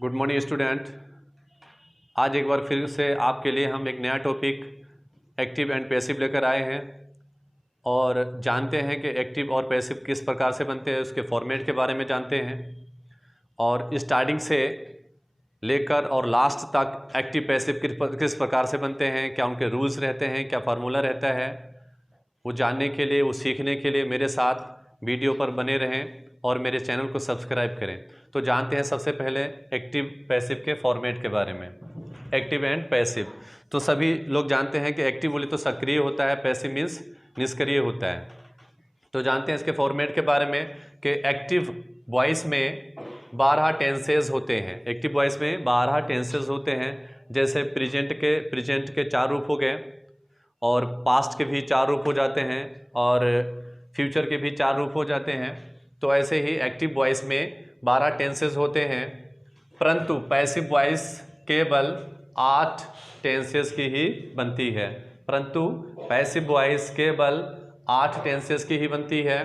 Good morning student. आज एक बार फिर से आपके लिए हम एक नया टॉपिक एक्टिव एंड पैसिव लेकर आए हैं और जानते हैं कि एक्टिव और पैसिव किस प्रकार से बनते हैं, उसके फॉर्मेट के बारे में जानते हैं और स्टार्टिंग से लेकर और लास्ट तक एक्टिव पैसिव किस प्रकार से बनते हैं, क्या उनके रूल्स रहते हैं, क्या फार्मूला रहता है, वो जानने के लिए, वो सीखने के लिए मेरे साथ वीडियो पर बने रहें और मेरे चैनल को सब्सक्राइब करें। तो जानते हैं सबसे पहले एक्टिव पैसिव के फॉर्मेट के बारे में। एक्टिव एंड पैसिव तो सभी लोग जानते हैं कि एक्टिव बोले तो सक्रिय होता है, पैसिव मीन्स निष्क्रिय होता है। तो जानते हैं इसके फॉर्मेट के बारे में कि एक्टिव वॉइस में 12 टेंसेज होते हैं। एक्टिव वॉइस में 12 टेंसेज होते हैं। जैसे प्रेजेंट के 4 रूप हो गए और पास्ट के भी 4 रूप हो जाते हैं और फ्यूचर के भी 4 रूप हो जाते हैं। तो ऐसे ही एक्टिव वॉइस में 12 टेंसेस होते हैं, परंतु पैसिव वॉइस केवल 8 टेंसेस की ही बनती है। परंतु पैसिव वॉइस केवल 8 टेंसेस की ही बनती है।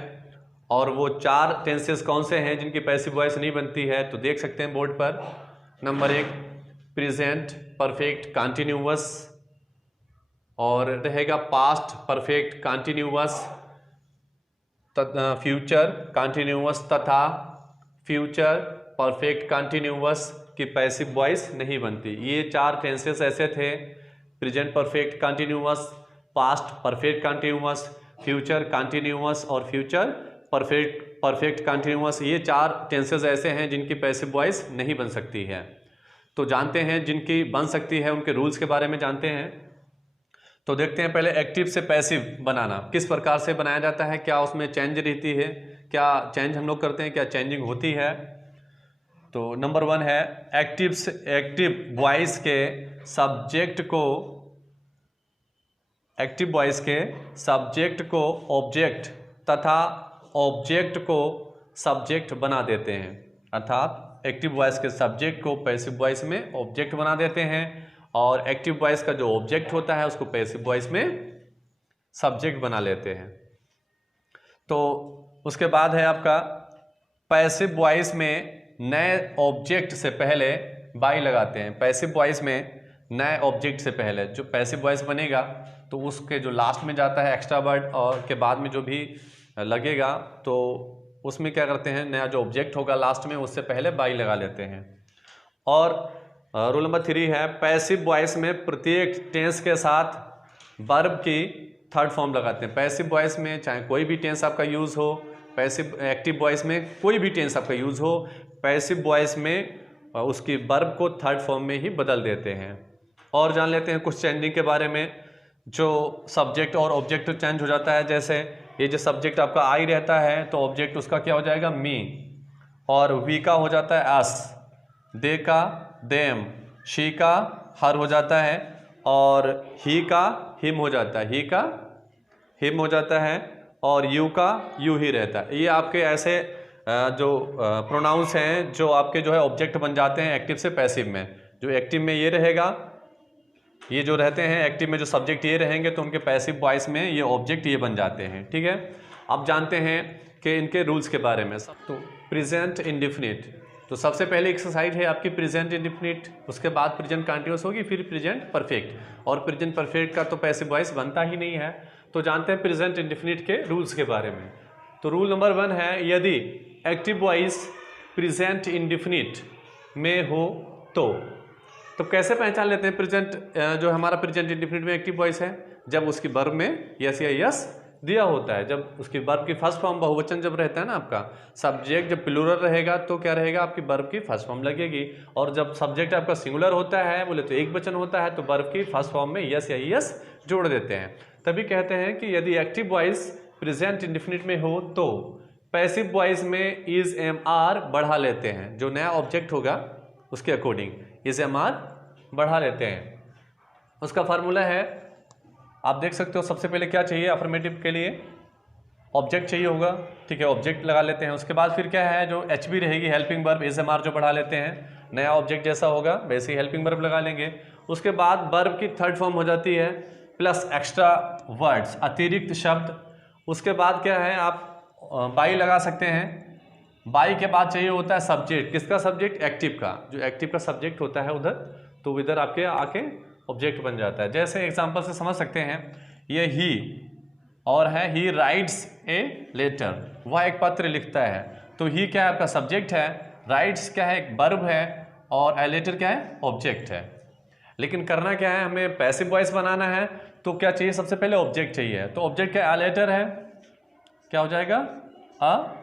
और वो 4 टेंसेस कौन से हैं जिनकी पैसिव वॉइस नहीं बनती है, तो देख सकते हैं बोर्ड पर। नंबर 1 प्रेजेंट परफेक्ट कंटिन्यूअस, और रहेगा past perfect continuous, future continuous तथा फ्यूचर परफेक्ट कंटिन्यूअस की पैसिव वॉइस नहीं बनती। ये 4 टेंसेस ऐसे थे, present perfect continuous, past perfect continuous, future continuous और फ्यूचर परफेक्ट कंटिन्यूअस। ये 4 टेंसेस ऐसे हैं जिनकी पैसिव वॉइस नहीं बन सकती है। तो जानते हैं जिनकी बन सकती है उनके रूल्स के बारे में जानते हैं। तो देखते हैं पहले एक्टिव से पैसिव बनाना किस प्रकार से बनाया जाता है, क्या उसमें चेंज रहती है, क्या चेंज हम लोग करते हैं, क्या चेंजिंग होती है। तो नंबर 1 है एक्टिव वॉइस के सब्जेक्ट को ऑब्जेक्ट तथा ऑब्जेक्ट को सब्जेक्ट बना देते हैं। अर्थात एक्टिव वॉइस के सब्जेक्ट को पैसिव वॉइस में ऑब्जेक्ट बना देते हैं और एक्टिव वॉइस का जो ऑब्जेक्ट होता है उसको पैसिव वॉइस में सब्जेक्ट बना लेते हैं। तो उसके बाद है आपका पैसिव वॉइस में नए ऑब्जेक्ट से पहले बाई लगाते हैं। पैसिव वॉइस में नए ऑब्जेक्ट से पहले जो पैसिव वॉइस बनेगा तो उसके जो लास्ट में जाता है एक्स्ट्रा वर्ड और के बाद में जो भी लगेगा तो उसमें क्या करते हैं, नया जो ऑब्जेक्ट होगा लास्ट में उससे पहले बाई लगा लेते हैं। और रूल नंबर 3 है पैसिव वॉइस में प्रत्येक टेंस के साथ वर्ब की थर्ड फॉर्म लगाते हैं। पैसिव वॉइस में चाहे कोई भी टेंस आपका यूज़ हो, एक्टिव वॉइस में कोई भी टेंस आपका यूज़ हो, पैसिव वॉइस में उसकी वर्ब को थर्ड फॉर्म में ही बदल देते हैं। और जान लेते हैं कुछ चेंजिंग के बारे में। जो सब्जेक्ट और ऑब्जेक्ट चेंज हो जाता है, जैसे ये जो सब्जेक्ट आपका आई रहता है तो ऑब्जेक्ट उसका क्या हो जाएगा, मी, और वी का हो जाता है अस, दे का देम, शी का हर हो जाता है और ही का हिम हो जाता है, ही का हिम हो जाता है और यू का यू ही रहता है। ये आपके ऐसे जो प्रोनाउंस हैं जो आपके जो है ऑब्जेक्ट बन जाते हैं एक्टिव से पैसिव में। जो एक्टिव में ये रहेगा, ये जो रहते हैं एक्टिव में जो सब्जेक्ट ये रहेंगे तो उनके पैसिव वॉइस में ये ऑब्जेक्ट ये बन जाते हैं। ठीक है, अब जानते हैं कि इनके रूल्स के बारे में। तो प्रेजेंट इंडेफिनिट, तो सबसे पहले एक्सरसाइज है आपकी प्रेजेंट इंडेफिनिट, उसके बाद प्रेजेंट कंटीन्यूअस होगी, फिर प्रेजेंट परफेक्ट। और प्रेजेंट परफेक्ट का तो पैसिव वॉइस बनता ही नहीं है। तो जानते हैं प्रेजेंट इंडेफिनिट के रूल्स के बारे में। तो रूल नंबर 1 है यदि एक्टिव वॉइस प्रेजेंट इंडेफिनिट में हो तो कैसे पहचान लेते हैं प्रेजेंट जो हमारा प्रेजेंट इंडेफिनिट में एक्टिव वॉइस है, जब उसकी वर्ब में यस या यस दिया होता है। जब उसकी वर्ब की फर्स्ट फॉर्म बहुवचन जब रहता है ना, आपका सब्जेक्ट जब प्लूरल रहेगा तो क्या रहेगा, आपकी वर्ब की फर्स्ट फॉर्म लगेगी। और जब सब्जेक्ट आपका सिंगुलर होता है बोले तो एक वचन होता है तो वर्ब की फर्स्ट फॉर्म में यस या यस जोड़ देते हैं। तभी कहते हैं कि यदि एक्टिव वॉइस प्रेजेंट इंडेफिनिट में हो तो पैसिव वॉइस में इज एम आर बढ़ा लेते हैं। जो नया ऑब्जेक्ट होगा उसके अकॉर्डिंग इज एम आर बढ़ा लेते हैं। उसका फार्मूला है, आप देख सकते हो, सबसे पहले क्या चाहिए अफर्मेटिव के लिए, ऑब्जेक्ट चाहिए होगा। ठीक है, ऑब्जेक्ट लगा लेते हैं। उसके बाद फिर क्या है, जो एच बी रहेगी helping verb is am are जो बढ़ा लेते हैं। नया ऑब्जेक्ट जैसा होगा वैसे ही हेल्पिंग वर्ब लगा लेंगे। उसके बाद वर्ब की थर्ड फॉर्म हो जाती है प्लस एक्स्ट्रा वर्ड्स, अतिरिक्त शब्द। उसके बाद क्या है, आप बाई लगा सकते हैं बाई के बाद चाहिए होता है सब्जेक्ट। किसका सब्जेक्ट? एक्टिव का। जो एक्टिव का सब्जेक्ट होता है उधर, तो इधर आपके आके ऑब्जेक्ट बन जाता है। जैसे एग्जांपल से समझ सकते हैं, ये ही और है ही राइट्स ए लेटर, वह एक पत्र लिखता है। तो ही क्या है? आपका सब्जेक्ट है, राइट्स क्या है? एक वर्ब है, और ए लेटर क्या है? ऑब्जेक्ट है। लेकिन करना क्या है, हमें पैसिव वॉइस बनाना है, तो क्या चाहिए? सबसे पहले ऑब्जेक्ट चाहिए। तो ऑब्जेक्ट क्या? ए लेटर है, क्या हो जाएगा? A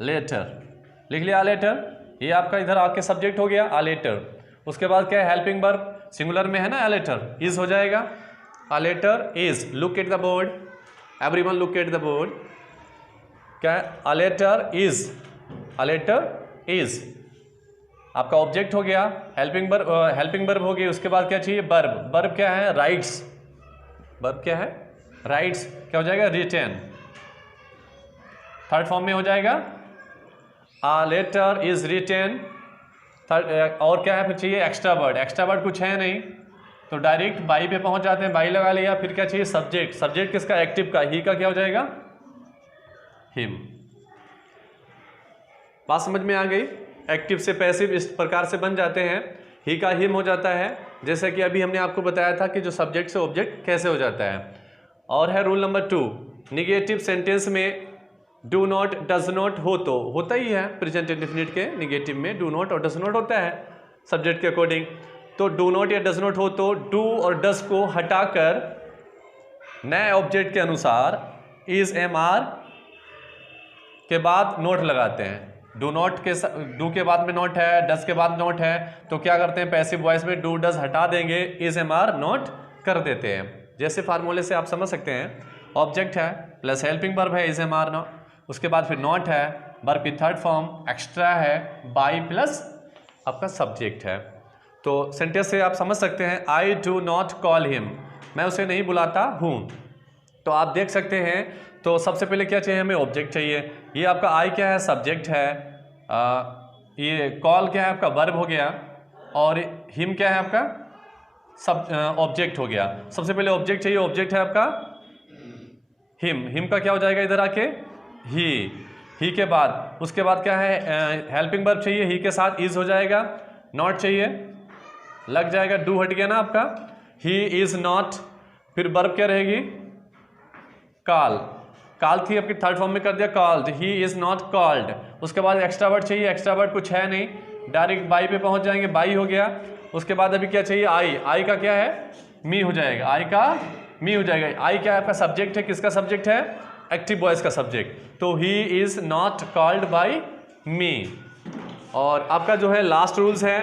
letter. लिख लिया, अ लेटर। ये आपका इधर आके सब्जेक्ट हो गया, अ लेटर। उसके बाद क्या है? हेल्पिंग वर्ब, सिंगुलर में है ना, अ लेटर, इज हो जाएगा। A letter is, look at the board, everyone look at the board. क्या है? A letter is, a letter is आपका ऑब्जेक्ट हो गया। हेल्पिंग वर्ब हो गई। उसके बाद क्या चाहिए? वर्ब। वर्ब क्या है? राइट्स। वर्ब क्या है? राइट्स। क्या हो जाएगा? रिटेन। थर्ड फॉर्म में हो जाएगा, a letter is written. Third और क्या है? फिर चाहिए एक्स्ट्रा वर्ड। एक्स्ट्रा वर्ड कुछ है नहीं, तो डायरेक्ट बाई पे पहुंच जाते हैं, बाई लगा लिया। फिर क्या चाहिए? सब्जेक्ट। सब्जेक्ट किसका? एक्टिव का। ही का क्या हो जाएगा? हिम। बात समझ में आ गई? एक्टिव से पैसिव इस प्रकार से बन जाते हैं। ही का हिम हो जाता है, जैसे कि अभी हमने आपको बताया था कि जो सब्जेक्ट से ऑब्जेक्ट कैसे हो जाता है। और है रूल नंबर 2, निगेटिव सेंटेंस में डू नॉट, डज नॉट हो तो होता ही है। प्रेजेंट इंडेफिनिट के निगेटिव में डू नॉट और डज नॉट होता है सब्जेक्ट के अकॉर्डिंग। तो डू नॉट या डज नॉट हो तो डू और डज को हटाकर नए ऑब्जेक्ट के अनुसार इज, एम, आर के बाद नोट लगाते हैं। डू नॉट के डू के बाद में नॉट है, डज के बाद नॉट है, तो क्या करते हैं? पैसिव वॉइस में डू डज हटा देंगे, इज, एम, आर नोट कर देते हैं। जैसे फार्मूले से आप समझ सकते हैं, ऑब्जेक्ट है प्लस हेल्पिंग वर्ब है, इज, एम, आर नॉट, उसके बाद फिर नॉट है, वर्ब की थर्ड फॉर्म, एक्स्ट्रा है, बाई प्लस आपका सब्जेक्ट है। तो सेंटेंस से आप समझ सकते हैं, I do not call him, मैं उसे नहीं बुलाता हूँ। तो आप देख सकते हैं, तो सबसे पहले क्या चाहिए? हमें ऑब्जेक्ट चाहिए। ये आपका आई क्या है? सब्जेक्ट है। ये कॉल क्या है? आपका वर्ब हो गया। और हिम क्या है? आपका सब ऑब्जेक्ट हो गया। सबसे पहले ऑब्जेक्ट चाहिए, ऑब्जेक्ट है आपका हिम। हिम का क्या हो जाएगा इधर आके? ही के बाद, उसके बाद क्या है? हेल्पिंग वर्ब चाहिए, ही के साथ इज हो जाएगा। नॉट चाहिए, लग जाएगा, डू हट गया ना आपका, ही इज नॉट। फिर वर्ब क्या रहेगी? कॉल। कॉल थी आपकी, थर्ड फॉर्म में कर दिया called, he is not called. उसके बाद एक्स्ट्रा वर्ड चाहिए, एक्स्ट्रा वर्ड कुछ है नहीं, डायरेक्ट बाई पे पहुंच जाएंगे, बाई हो गया। उसके बाद अभी क्या चाहिए? आई। आई का क्या है? मी हो जाएगा। आई का मी हो जाएगा। आई क्या है? आपका सब्जेक्ट है। किसका सब्जेक्ट है? एक्टिव वॉइस का सब्जेक्ट। तो he is not called by me. और आपका जो है लास्ट रूल्स है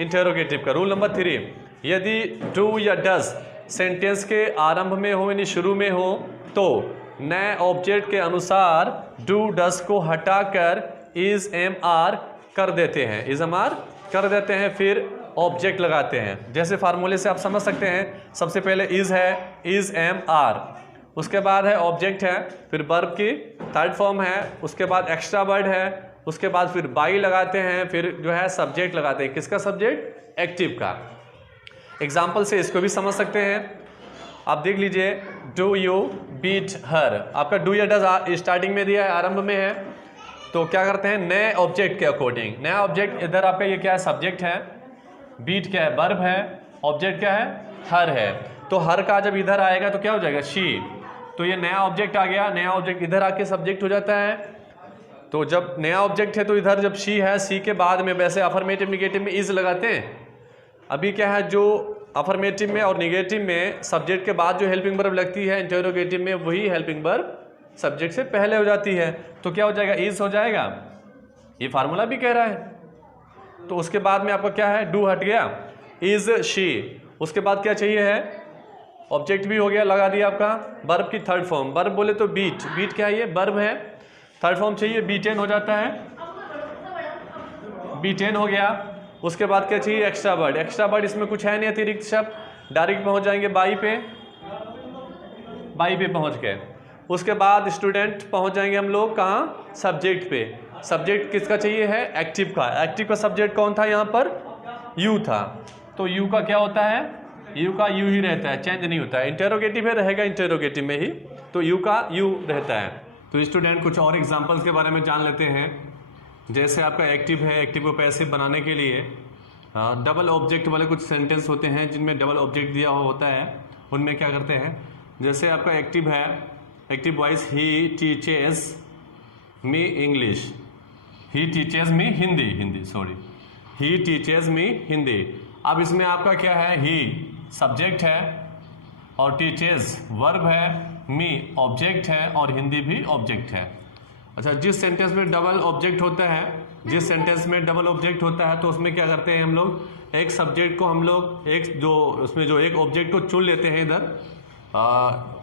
इंटेरोगेटिव का, रूल नंबर 3, यदि डू या डज सेंटेंस के आरंभ में हो यानी शुरू में हो, तो नए ऑब्जेक्ट के अनुसार डू डज को हटाकर इज, एम, आर कर देते हैं, इज, एम, आर कर देते हैं, फिर ऑब्जेक्ट लगाते हैं। जैसे फार्मूले से आप समझ सकते हैं, सबसे पहले इज है, इज, एम, आर, उसके बाद है ऑब्जेक्ट है, फिर वर्ब की थर्ड फॉर्म है, उसके बाद एक्स्ट्रा वर्ड है, उसके बाद फिर बाई लगाते हैं, फिर जो है सब्जेक्ट लगाते हैं। किसका सब्जेक्ट? एक्टिव का। एग्जाम्पल से इसको भी समझ सकते हैं, आप देख लीजिए, डू यू बीट हर, आपका डू या डज स्टार्टिंग में दिया है, आरंभ में है, तो क्या करते हैं? नए ऑब्जेक्ट के अकॉर्डिंग, नया ऑब्जेक्ट इधर आपका ये क्या है? सब्जेक्ट है, बीट क्या है? वर्ब है, ऑब्जेक्ट क्या है? हर है। तो हर का जब इधर आएगा तो क्या हो जाएगा? शी। तो ये नया ऑब्जेक्ट आ गया, नया ऑब्जेक्ट इधर आके सब्जेक्ट हो जाता है। तो जब नया ऑब्जेक्ट है तो इधर जब शी है, सी के बाद में वैसे अफर्मेटिव निगेटिव में इज लगाते हैं। अभी क्या है, जो अफर्मेटिव में और निगेटिव में सब्जेक्ट के बाद जो हेल्पिंग वर्ब लगती है, इंटेरोगेटिव में वही हेल्पिंग वर्ब सब्जेक्ट से पहले हो जाती है। तो क्या हो जाएगा? इज हो जाएगा, ये फार्मूला भी कह रहा है। तो उसके बाद में आपका क्या है? डू हट गया, इज, शी। उसके बाद क्या चाहिए है? ऑब्जेक्ट भी हो गया, लगा दिया आपका वर्ब की थर्ड फॉर्म। वर्ब बोले तो बीट, बीट क्या है? ये वर्ब है, थर्ड फॉर्म चाहिए, बीटेन हो जाता है, बीटेन हो गया। उसके बाद क्या चाहिए? Extra word. एक्स्ट्रा वर्ड इसमें कुछ है नहीं अतिरिक्त शब्द, डायरेक्ट पहुंच जाएंगे बाई पे, बाई पे पहुंच गए। उसके बाद स्टूडेंट पहुंच जाएंगे हम लोग कहाँ? सब्जेक्ट पे। सब्जेक्ट किसका चाहिए है? एक्टिव का। एक्टिव का सब्जेक्ट कौन था यहाँ पर? यू था। तो यू का क्या होता है? यू का यू ही रहता है, चेंज नहीं होता है। इंटेरोगेटिव है, रहेगा इंटेरोगेटिव में ही, तो यू का यू रहता है। तो स्टूडेंट कुछ और एग्जाम्पल्स के बारे में जान लेते हैं। जैसे आपका एक्टिव है, एक्टिव को पैसिव बनाने के लिए डबल ऑब्जेक्ट वाले कुछ सेंटेंस होते हैं जिनमें डबल ऑब्जेक्ट दिया हुआ होता है, उनमें क्या करते हैं, जैसे आपका एक्टिव है, active voice he teaches me English, he teaches me Hindi sorry, he teaches me Hindi. अब इसमें आपका क्या है, ही सब्जेक्ट है और टीचेस वर्ब है, मी ऑब्जेक्ट है और हिंदी भी ऑब्जेक्ट है। अच्छा, जिस सेंटेंस में डबल ऑब्जेक्ट होता है, जिस सेंटेंस में डबल ऑब्जेक्ट होता है तो उसमें क्या करते हैं हम लोग, एक सब्जेक्ट को हम लोग एक जो उसमें जो एक ऑब्जेक्ट को चुन लेते हैं इधर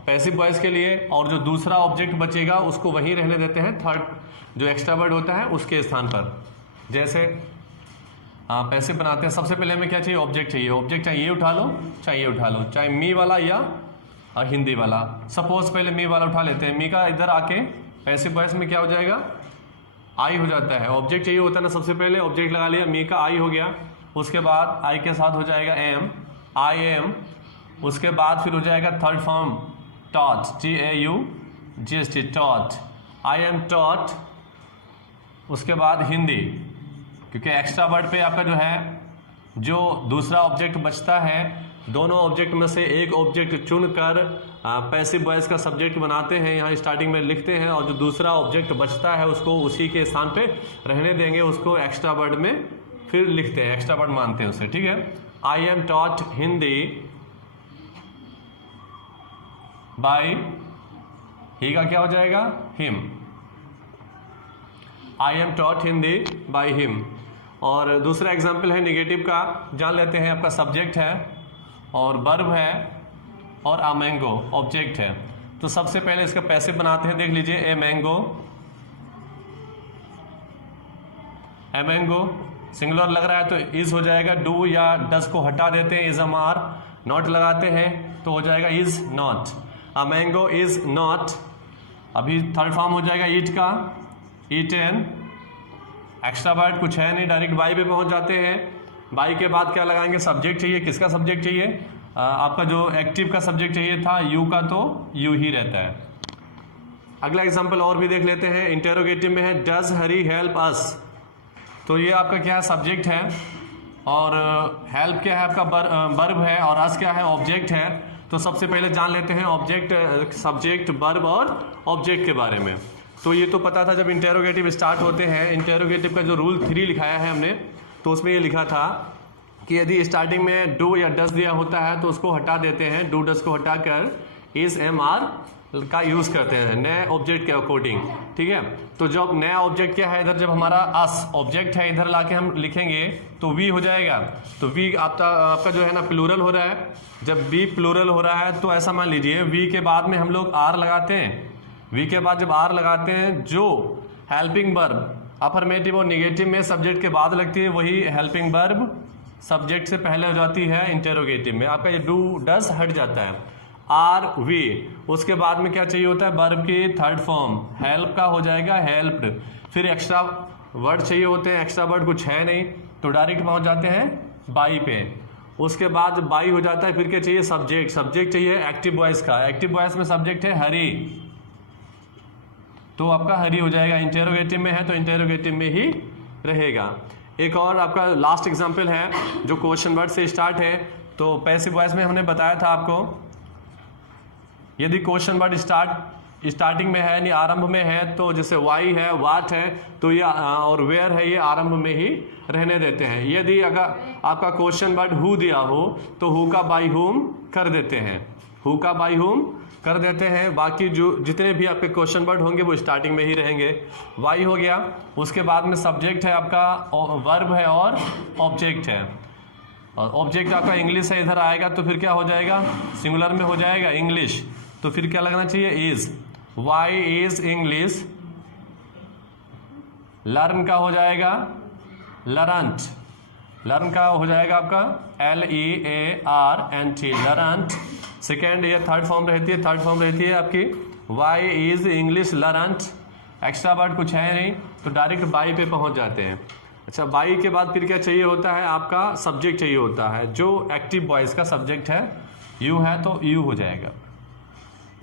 पैसिव वॉइस के लिए, और जो दूसरा ऑब्जेक्ट बचेगा उसको वहीं रहने देते हैं, थर्ड जो एक्स्ट्रा वर्ड होता है उसके स्थान पर। जैसे पैसिव बनाते हैं, सबसे पहले हमें क्या चाहिए, ऑब्जेक्ट चाहिए। ऑब्जेक्ट चाहे ये उठा लो, चाहे मी वाला या हिंदी वाला। सपोज पहले मी वाला उठा लेते हैं, मी का इधर आके पैसिव वॉइस में क्या हो जाएगा, आई हो जाता है। ऑब्जेक्ट चाहिए होता है ना, सबसे पहले ऑब्जेक्ट लगा लिया, मी का आई हो गया, उसके बाद आई के साथ हो जाएगा एम, आई एम, उसके बाद फिर हो जाएगा third form taught, TAUGHT taught, I am taught, उसके बाद हिंदी, क्योंकि एक्स्ट्रा वर्ड पे आपका जो है जो दूसरा ऑब्जेक्ट बचता है, दोनों ऑब्जेक्ट में से एक ऑब्जेक्ट चुनकर पैसिव वॉइस का सब्जेक्ट बनाते हैं, यहाँ स्टार्टिंग में लिखते हैं, और जो दूसरा ऑब्जेक्ट बचता है उसको उसी के स्थान पे रहने देंगे, उसको एक्स्ट्रा वर्ड में फिर लिखते हैं, एक्स्ट्रा वर्ड मानते हैं उसे, ठीक है। I am taught Hindi by, he का क्या हो जाएगा, him, I am taught Hindi by him. और दूसरा एग्जाम्पल है निगेटिव का, जान लेते हैं। आपका सब्जेक्ट है और वर्ब है और आ मैंगो ऑब्जेक्ट है, तो सबसे पहले इसका पैसिव बनाते हैं। देख लीजिए, ए मैंगो सिंगुलर लग रहा है तो इज हो जाएगा, डू या डस को हटा देते हैं, इज आर, नॉट लगाते हैं तो हो जाएगा is not, a mango is not. अभी थर्ड फॉर्म हो जाएगा ईट का, ईटन, एक्स्ट्रा वर्ड कुछ है नहीं, डायरेक्ट बाई पे पहुंच जाते हैं। बाई के बाद क्या लगाएंगे, सब्जेक्ट चाहिए। किसका सब्जेक्ट चाहिए, आपका जो एक्टिव का सब्जेक्ट चाहिए था यू का, तो यू ही रहता है। अगला एग्जांपल और भी देख लेते हैं, इंटेरोगेटिव में है डज हरी हेल्प अस, तो ये आपका क्या है, सब्जेक्ट है, और हेल्प क्या है आपका वर्ब है, और अस क्या है, ऑब्जेक्ट है। तो सबसे पहले जान लेते हैं ऑब्जेक्ट, सब्जेक्ट, वर्ब और ऑब्जेक्ट के बारे में। तो ये तो पता था जब इंटेरोगेटिव स्टार्ट होते हैं, इंटेरोगेटिव का जो रूल 3 लिखाया है हमने, तो उसमें ये लिखा था कि यदि स्टार्टिंग में डू या डस दिया होता है तो उसको हटा देते हैं, डू डस को हटाकर इज एम आर का यूज करते हैं नए ऑब्जेक्ट के अकॉर्डिंग, ठीक है। तो जब नया ऑब्जेक्ट क्या है, इधर जब हमारा अस ऑब्जेक्ट है, इधर लाके हम लिखेंगे तो वी हो जाएगा। तो वी आपका जो है ना प्लूरल हो रहा है, जब वी प्लूरल हो रहा है तो ऐसा मान लीजिए वी के बाद में हम लोग आर लगाते हैं, वी के बाद जब आर लगाते हैं, जो हेल्पिंग वर्ब अफर्मेटिव और निगेटिव में सब्जेक्ट के बाद लगती है, वही हेल्पिंग वर्ब सब्जेक्ट से पहले हो जाती है इंटेरोगेटिव में। आपका ये डू डस हट जाता है, आर वी, उसके बाद में क्या चाहिए होता है, वर्ब की थर्ड फॉर्म, हेल्प का हो जाएगा हेल्प्ड, फिर एक्स्ट्रा वर्ड चाहिए होते हैं, एक्स्ट्रा वर्ड कुछ है नहीं तो डायरेक्ट पहुंच जाते हैं बाई पे। उसके बाद बाई हो जाता है, फिर क्या चाहिए, सब्जेक्ट, सब्जेक्ट चाहिए एक्टिव वॉइस का, एक्टिव वॉइस में सब्जेक्ट है हरी, तो आपका हरी हो जाएगा। इंटेरोगेटिव में है तो इंटेरोगेटिव में ही रहेगा। एक और आपका लास्ट एग्जांपल है जो क्वेश्चन वर्ड से स्टार्ट है, तो पैसिव वॉइस में हमने बताया था आपको, यदि क्वेश्चन वर्ड स्टार्टिंग में है यानी आरंभ में है, तो जैसे वाई है, वाट है, तो ये और वेयर है, ये आरंभ में ही रहने देते हैं। यदि अगर आपका क्वेश्चन वर्ड हु दिया हो तो हु का बाई हुम कर देते हैं, हु का बाई हुम कर देते हैं। बाकी जो जितने भी आपके क्वेश्चन वर्ड होंगे वो स्टार्टिंग में ही रहेंगे। वाई हो गया, उसके बाद में सब्जेक्ट है आपका, वर्ब है और ऑब्जेक्ट है, और ऑब्जेक्ट आपका इंग्लिश है, इधर आएगा तो फिर क्या हो जाएगा, सिंगुलर में हो जाएगा इंग्लिश, तो फिर क्या लगना चाहिए, is, why is English. Learn का हो जाएगा लरंट, लर्न का हो जाएगा आपका LEARNT, लरंट। सेकेंड ये थर्ड फॉर्म रहती है, थर्ड फॉर्म रहती है आपकी why is English learnt, extra word कुछ है नहीं तो डायरेक्ट बाई पे पहुंच जाते हैं। अच्छा, बाई के बाद फिर क्या चाहिए होता है, आपका सब्जेक्ट चाहिए होता है, जो एक्टिव वॉइस का सब्जेक्ट है, यू है तो यू हो जाएगा,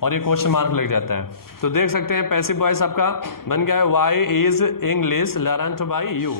और ये क्वेश्चन मार्क लग जाता है। तो देख सकते हैं पैसिव वॉइस आपका बन गया है why is English learned by you.